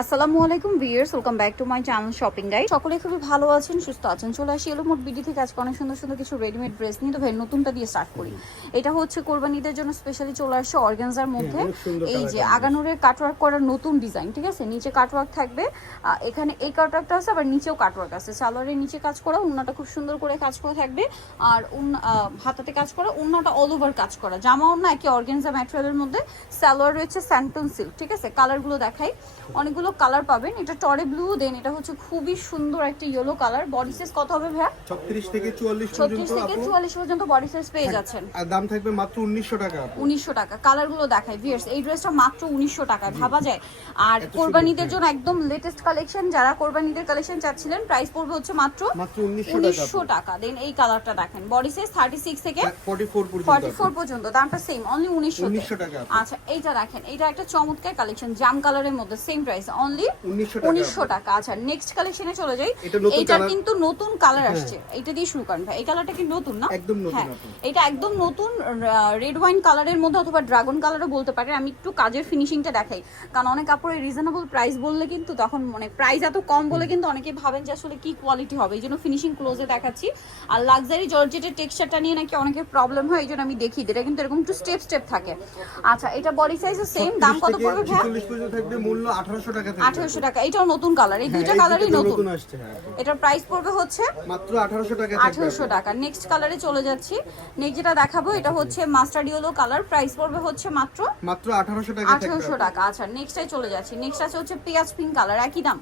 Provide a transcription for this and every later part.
আসসালামু আলাইকুম viewers, welcome back to my channel shopping guide. সকলে খুবই ভালো আছেন, সুস্থ আছেন। চলে আসি এলো মোট বিডি থেকে আজকে অনেক সুন্দর সুন্দর কিছু রেডিমেড ড্রেস নিয়ে। তো ভাই নতুনটা দিয়ে স্টার্ট করি। এটা হচ্ছে কোরবানিদের জন্য স্পেশালি চলে আসছে অর্গানজার মধ্যে। এই যে আগানুরের কাটওয়ার্ক করা নতুন ডিজাইন, ঠিক আছে। নিচে কাটওয়ার্ক থাকবে, এখানে এই কাটওয়ার্কটা আছে, আবার নিচেও কাটওয়ার্ক আছে। সালোয়ারের নিচে কাজ করা, উন্নাটা খুব সুন্দর করে কাজ করা থাকবে, আর হাতাতে কাজ করা, উন্নাটা অল ওভার কাজ করা। জামা উন্না একই অর্গানজা ম্যাটেরিয়ালের মধ্যে। সালোয়ার রয়েছে স্যান্টন সিল্ক, ঠিক আছে। কালারগুলো দেখাই, অনেকগুলো কালার পাবেন। এটা টরে ব্লু, দেন এটা হচ্ছে খুবই সুন্দর একটা ইয়েলো কালার। বডি সাইজ কত হবে ভাইয়া? 36 থেকে 44 36 থেকে 44 পর্যন্ত বডি সাইজ পেয়ে যাচ্ছেন। আর দাম থাকবে মাত্র 1900 টাকা। 1900 টাকা। কালারগুলো দেখাই ভিউয়ার্স, এই ড্রেসটা মাত্র 1900 টাকায়, ভাবা যায়। আর কোরবানিদের জন্য একদম লেটেস্ট কালেকশন, যারা কোরবানিদের কালেকশন চাচ্ছিলেন, প্রাইস পড়বে হচ্ছে মাত্র 1900 টাকা। দেন এই কালারটা দেখেন, বডি সাইজ 36 থেকে 44 পর্যন্ত, দামটা সেম, অনলি 1900 টাকা। আচ্ছা এইটা দেখেন, এটা একটা চমৎকার কালেকশন, জাম কালারের মধ্যে, সেম প্রাইস, অনলি 1900 টাকা। আচ্ছা নেক্সট কালেকশনে চলে যাই। এটা কিন্তু নতুন কালার আসছে, এটা দিয়ে শুরু করেন ভাই। এই কালারটা কি নতুন না? একদম নতুন। হ্যাঁ, এটা একদম নতুন রেড ওয়াইন কালারের মধ্যে, অথবা ড্রাগন কালারও বলতে পারেন। আমি একটু কাজের ফিনিশিংটা দেখাই, কারণ অনেক কাপড়ের রিজনেবল প্রাইস বললে কিন্তু তখন মানে প্রাইস এত কম বলে কিন্তু অনেকে ভাবেন যে আসলে কি কোয়ালিটি হবে, এই জন্য ফিনিশিং ক্লোজে দেখাচ্ছি। আর লাক্সারি জর্জেটের টেক্সচারটা নিয়ে নাকি অনেকের প্রবলেম হয়, এই জন্য আমি দেখিয়ে দিই। এটা কিন্তু এরকম একটু স্টেপ স্টেপ থাকে। আচ্ছা এটা বডি সাইজও সেম, দাম কত পড়বে ভাই? 46 পর্যন্ত থাকবে, মূল্য 1800 টাকা থাকবে। 1800 টাকা। এটাও নতুন কালার, এই দুইটা কালারই নতুন আসছে। হ্যাঁ, এটার প্রাইস পড়বে হচ্ছে মাত্র 1800 টাকা থাকবে। 1800 টাকা। নেক্সট কালারে চলে যাচ্ছি। নেক্সট যেটা দেখাবো এটা হচ্ছে মাস্টার্ড ইয়েলো কালার, প্রাইস পড়বে হচ্ছে মাত্র 1800 টাকা থাকবে। 1800 টাকা। আচ্ছা নেক্সটে চলে যাচ্ছি। নেক্সট আছে হচ্ছে পেঁয়াজ পিঙ্ক কালার, একই দাম।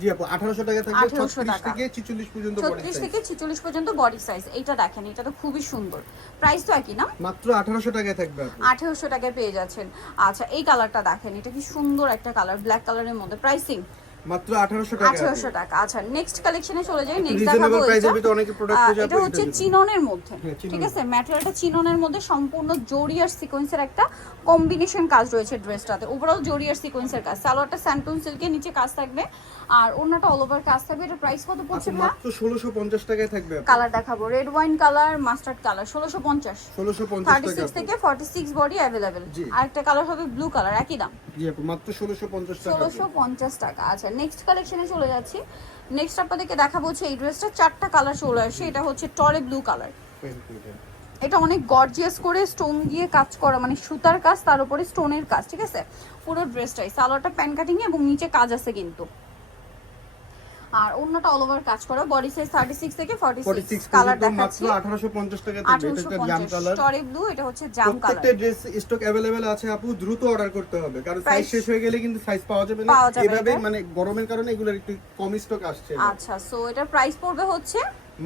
জি আপু, 1800 টাকা থাকবে। 36 থেকে 46 পর্যন্ত বডি 36 সাইজ। থেকে 46 পর্যন্ত বডি সাইজ। এইটা দেখেন, এটা তো খুবই সুন্দর, প্রাইস তো একই না? মাত্র 1800 টাকায় থাকবে আপু। 1800 টাকায় পেয়ে যাচ্ছেন। আচ্ছা এই কালারটা দেখেন, এটা কি সুন্দর একটা কালার, ব্ল্যাক কালারের মধ্যে, প্রাইসিং মাত্র 1800 টাকা। 1800 টাকা। আচ্ছা নেক্সট কালেকশনে চলে যাই। নেক্সট রিজনেবল দেখাবো প্রাইসের ভিতরে অনেক প্রোডাক্ট খুঁজে এটা হচ্ছে চিননের মধ্যে, ঠিক আছে। ম্যাটেরিয়ালটা চিননের মধ্যে, সম্পূর্ণ জরি আর সিকোয়েন্সের একটা কম্বিনেশন কাজ রয়েছে ড্রেসটাতে। ওভারঅল জরি আর সিকোয়েন্সের কাজ। সালোয়ারটা স্যান্টন সিল্কের নিচে কাজ থাকবে, আর ওন্নাটা অল ওভার কাজ থাকবে। এটা প্রাইস কত পড়ছে ভাই? মাত্র 1650 টাকায় থাকবে আপু। কালার দেখাবো, red wine colour, mustard colour, 1650 1650 টাকা। 36 থেকে 46 বডি अवेलेबल। আরেকটা কালার হবে ব্লু কালার, একই দাম, জি আপু, মাত্র 1650 টাকা। 1650 টাকা। আচ্ছা নেক্সট কালেকশনে চলে যাচ্ছি। নেক্সট আপনাদেরকে দেখাবো হচ্ছে এই ড্রেসটা, চারটা কালার চলে আসে। এটা হচ্ছে টরে ব্লু কালার, এটা অনেক গর্জিয়াস করে স্টোন দিয়ে কাজ করা, মানে সুতার কাজ, তার উপরে স্টোনের কাজ, ঠিক আছে। পুরো ড্রেসটাই সালোয়ারটা প্যান কাটিং এবং নিচে কাজ আছে কিন্তু, আর অন্যটা অল ওভার কাজ করা। বডি সাইজ 36 থেকে 46। কালার দেখাচ্ছি, মাত্র 1850 টাকা থাকবে। এটা জাম কালার, টরে ব্লু, এটা হচ্ছে জাম কালার। প্রত্যেকটা ড্রেস স্টক अवेलेबल আছে আপু, দ্রুত অর্ডার করতে হবে, কারণ সাইজ শেষ হয়ে গেলে কিন্তু সাইজ পাওয়া যাবে না। এভাবে মানে গরমের কারণে এগুলোর একটু কম স্টক আসছে। আচ্ছা সো এটার প্রাইস পড়বে হচ্ছে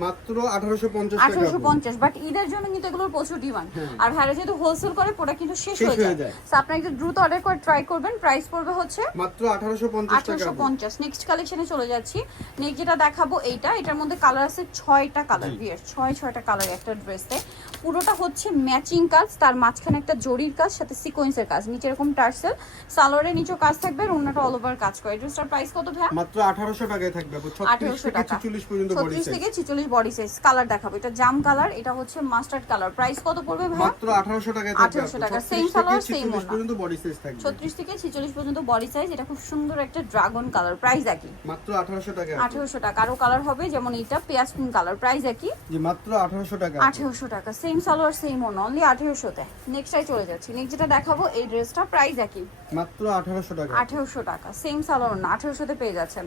মাত্র 1850 টাকা। 1850, বাট ঈদের জন্য কিন্তু এগুলোর প্রচুর ডিমান্ড। আর ভাইরা যেহেতু হোলসেল করে, প্রোডাক্ট কিন্তু শেষ হয়ে যায়, সো আপনারা একটু দ্রুত অর্ডার করে ট্রাই করবেন। প্রাইস পড়বে হচ্ছে মাত্র 1850 টাকা। 1850। নেক্সট কালেকশনে চলে যাচ্ছি। নেক্সট যেটা দেখাবো এইটা, এটার মধ্যে কালার আছে 6টা কালার। ভিউয়ার্স 6টা কালার একটা ড্রেসে। পুরোটা হচ্ছে ম্যাচিং কাজ, তার মাঝখানে একটা জরির কাজ, সাথে সিকোয়েন্সের কাজ, নিচে এরকম টার্সেল, সালোয়ারের নিচেও কাজ থাকবে, আর ওন্নাটা অল ওভার কাজ করে। ড্রেসটার প্রাইস কত ভাই? মাত্র 1800 টাকায় থাকবে আপু। 36 থেকে 46 পর্যন্ত বডি সাইজ। 36 থেকে 46 বডি সাইজ। কালার দেখাবো, এটা জাম কালার, এটা হচ্ছে মাস্টার্ড কালার। প্রাইস কত পড়বে ভাই? মাত্র 1800 টাকায় থাকবে। 1800 টাকা। সেম সালোয়ার সেম ওন্না, পর্যন্ত বডি সাইজ থাকবে। 36 থেকে 46 পর্যন্ত বডি সাইজ। এটা খুব সুন্দর একটা ড্রাগন কালার, প্রাইস একই, মাত্র 1800 টাকা। 1800 টাকা। আরো কালার হবে, যেমন এটা পেঁয়াজ পিঙ্ক কালার, প্রাইস একই, জি মাত্র 1800 টাকা। 1800 টাকা। সেম সালোয়ার সেম ওন্না, অনলি 1800 তে। নেক্সটটাই চলে যাচ্ছি। নেক্সট যেটা দেখাবো, এই ড্রেসটা প্রাইস একই, মাত্র 1800 টাকা। 1800 টাকা। সেম সালোয়ার ওন্না, 1800 তে পেয়ে যাচ্ছেন।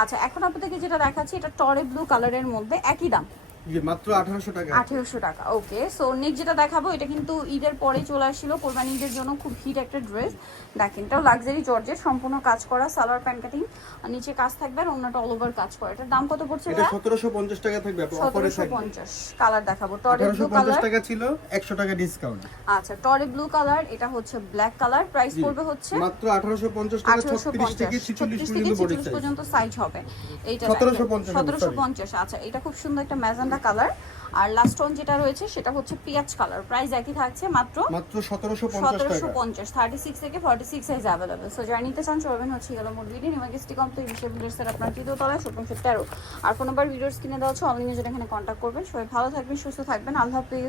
আচ্ছা এখন আপনাদেরকে যেটা দেখাচ্ছি, এটা টরে ব্লু কালারের মধ্যে, একই দাম, জি মাত্র 1800 টাকা। 1800 টাকা। ওকে সো নেক্সট যেটা দেখাবো, এটা কিন্তু ঈদের পরে চলে আসছিল, কোরবানি ঈদের জন্য খুব হিট একটা ড্রেস। দেখেন এটাও লাক্সারি জর্জেট, সম্পূর্ণ কাজ করা, সালোয়ার প্যান্ট কাটিং, আর নিচে কাজ থাকবে, আর অন্যটা অল ওভার কাজ করা। এটার দাম কত পড়ছে? এটা 1750 টাকা থাকবে আপু, অফারে থাকবে। 1750। কালার দেখাবো, টরে ব্লু 1850 কালার, টাকা ছিল, 100 টাকা ডিসকাউন্ট। আচ্ছা টরে ব্লু কালার, এটা হচ্ছে ব্ল্যাক কালার। প্রাইস পড়বে হচ্ছে মাত্র 1850 টাকা। 36 থেকে 46 পর্যন্ত সাইজ হবে। এইটা 1750। আচ্ছা এটা খুব সুন্দর একটা ম্যাজেন্ডা কালার। আর লাস্ট ওয়ান যেটা রয়েছে সেটা হচ্ছে পেঁয়াজ কালার। প্রাইস একই থাকছে, মাত্র 1750। 36 থেকে 46 সাইজ अवेलेबल। সো যারা নিতে চান চলবেন হচ্ছে গেল মোট ভিডিও নিমাগিস্টি কমপ্লিট বিশেষ ভিডিওসের আপনার তৃতীয় তলায় শপিং সেন্টার। আর ফোন নাম্বার ভিডিওস কিনে দেওয়া হচ্ছে, অনলাইনে যেটা এখানে কন্ট্যাক্ট করবেন। সবাই ভালো থাকবেন, সুস্থ থাকবেন, আল্লাহ হাফেজ।